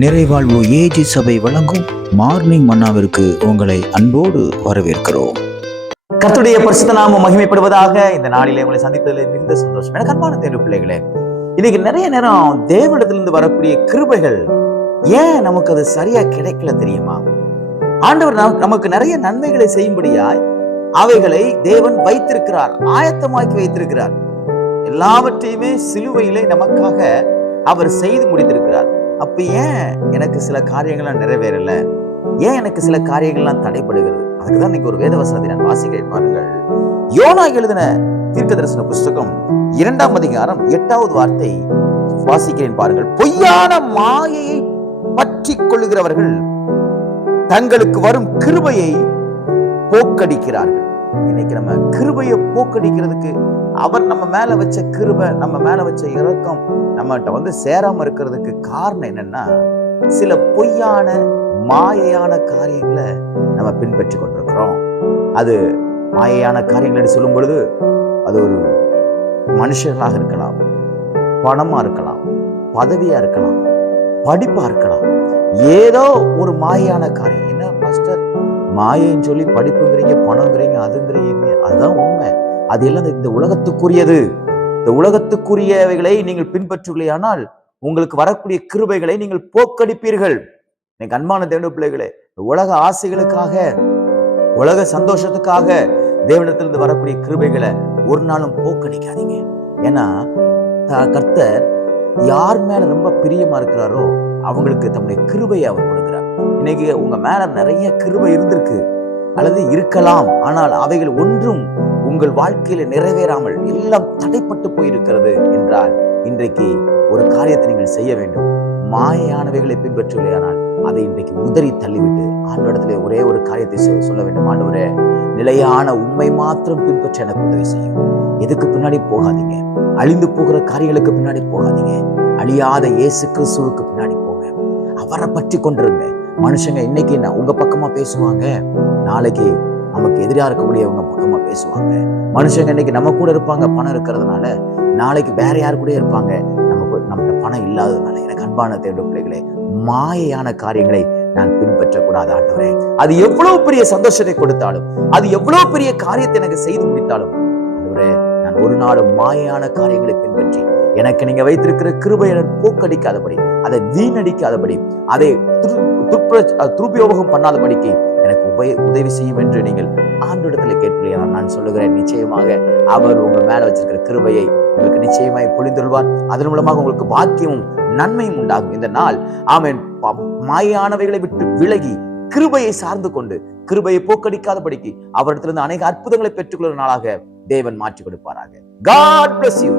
நிறைவாழ்வு AG சபை வழங்கும் morning மன்னாவிற்கு உங்களை அன்போடு வரவேற்கிறோம். கர்த்தருடைய பரிசுத்த நாமம் மகிமைப்படுவதாக. இந்த நாளிலே உங்களை சந்திப்பதில் மிகுந்த சந்தோஷம். எனக்கு அன்பான தேவ பிள்ளைகளே, இன்னைக்கு நிறைய நேரம் தேவனிடத்திலிருந்து வரக்கூடிய கிருபைகள் ஏன் நமக்கு அது சரியா கிடைக்கல தெரியுமா? ஆண்டவர் நமக்கு நிறைய நன்மைகளை செய்யும்படியாய் அவைகளை தேவன் வைத்திருக்கிறார், ஆயத்தமாக்கி வைத்திருக்கிறார். எல்லாவற்றையுமே சிலுவையிலே நமக்காக அவர் செய்து முடித்திருக்கிறார். அப்ப ஏன் எனக்கு சில காரியங்கள்லாம் நிறைவேறல? ஏன் எனக்கு சில காரியங்கள்லாம் தடைப்படுகிறது? அதுக்குதான் இன்னைக்கு ஒரு வேதவசனத்தை நான் வாசிக்கிறேன் பாருங்கள். யோனா எழுதின தீர்க்க தரிசன புஸ்தகம் 2ஆம் அதிகாரம் 8வது வார்த்தை வாசிக்கிறேன் பாருங்கள். பொய்யான மாயையை பற்றி கொள்ளுகிறவர்கள் தங்களுக்கு வரும் கிருபையை போக்கடிக்கிறார்கள். இன்னைக்கு நம்ம கிருபையை போக்கடிக்கிறதுக்கு அவர் நம்ம மேல வச்ச கிருபை, நம்ம மேல வச்ச இரக்கம் நம்மகிட்ட சேராம இருக்கிறதுக்கு காரணம் என்னன்னா, சில பொய்யான மாயையான காரியங்களை நம்ம பின்பற்றி கொண்டிருக்கிறோம். அது மாயையான காரியங்கள் சொல்லும் பொழுது அது ஒரு மனுஷர்களாக இருக்கலாம், பணமா இருக்கலாம், பதவியா இருக்கலாம், படிப்பா இருக்கலாம். ஏதோ ஒரு மாயையான காரியம். என்ன பாஸ்டர், மாயைன்னு சொல்லி படிப்புங்கிறீங்க, பணம்ங்கிறீங்க, அதுங்கிறீங்க. அதுதான் உண்மை. அது எல்லாம் இந்த உலகத்துக்குரியது. இந்த உலகத்துக்குரியவைகளை நீங்கள் பின்பற்றுவீர்களானால் உங்களுக்கு வரக்கூடிய கிருபைகளை நீங்கள் போக்கடிப்பீர்கள். எனக்கு அன்பான தேவ பிள்ளைகளே, உலக ஆசைகளுக்காக, உலக சந்தோஷத்துக்காக தேவனிடத்திலிருந்து வரக்கூடிய கிருபைகளை ஒரு நாளும் போக்கடிக்காதீங்க. ஏன்னா கர்த்தர் யார் மேல ரொம்ப பிரியமா இருக்கிறாரோ அவங்களுக்கு தம்முடைய கிருபையை அவர் கொடுக்கிறார். இன்னைக்கு உங்க மேல நிறைய கிருபை இருந்திருக்கு அல்லது இருக்கலாம், ஆனால் அவைகள் ஒன்றும் உங்கள் வாழ்க்கையில நிறைவேறாமல் எல்லாம் தடைப்பட்டு போயிருக்கிறது என்றால் இன்றைக்கு ஒரு காரியத்தை நீங்கள் செய்ய வேண்டும். மாயையானவைகளை பின்பற்றுவீர்களானால் அதை இன்றைக்கு உதறி தள்ளிவிட்டு ஆண்டவரிடத்திலே ஒரே ஒரு காரியத்தை சொல்ல வேண்டும். ஆண்டவரே, நிலையான உண்மை மாத்திரம் பின்பற்ற எனக்கு உதவி செய்யும். எதுக்கு பின்னாடி போகாதீங்க. அழிந்து போகிற காரியங்களுக்கு பின்னாடி போகாதீங்க. அழியாத இயேசு கிறிஸ்துவுக்கு பின்னாடி போங்க. அவரை பற்றி கொண்டிருங்க. மனுஷங்க இன்னைக்கு உங்க பக்கமா பேசுவாங்க, நாளைக்கு நமக்கு எதிராக இருக்கக்கூடியவங்க பக்கமா பேசுவாங்க. மனுஷங்க இன்னைக்கு நம்ம கூட இருப்பாங்க பணம் இருக்கிறதுனால, நாளைக்கு வேற யாரு கூட இருப்பாங்க நம்ம பணம் இல்லாததுனால. எனக்கு அன்பான தேவ பிள்ளைகளே, மாயையான காரியங்களை நான் பின்பற்றக்கூடாது. ஆண்டவரே, அது எவ்வளவு பெரிய சந்தோஷத்தை கொடுத்தாலும், அது எவ்வளவு பெரிய காரியத்தை எனக்கு செய்து முடித்தாலும், ஆண்டவரே, நான் ஒரு நாளும் மாயையான காரியங்களை பின்பற்றி எனக்கு நீங்க வைத்திருக்கிற கிருபையை போக்கடிக்காதபடி, அதை வீணடிக்காதபடி, அதை துருபயோகம் பண்ணாதபடிக்கு எனக்கு உதவி செய்யும் என்று நீங்கள் ஆண்டவரிடத்துல கேட்கிறீர்கள். நான் சொல்லுகிறேன், நிச்சயமாக அவர் உங்க மேல வச்சிருக்கிற கிருபையை உங்களுக்கு நிச்சயமாய் பொழிந்துள்வார். அதன் மூலமாக உங்களுக்கு பாக்கியமும் நன்மையும் உண்டாகும். இந்த நாள் ஆமென் மாயானவைகளை விட்டு விலகி கிருபையை சார்ந்து கொண்டு கிருபையை போக்கடிக்காதபடிக்கு அவரிடத்திலிருந்து அநேக அற்புதங்களை பெற்றுக்கொள்கிற நாளாக தேவன் மாற்றி கொடுப்பாராக. God bless you.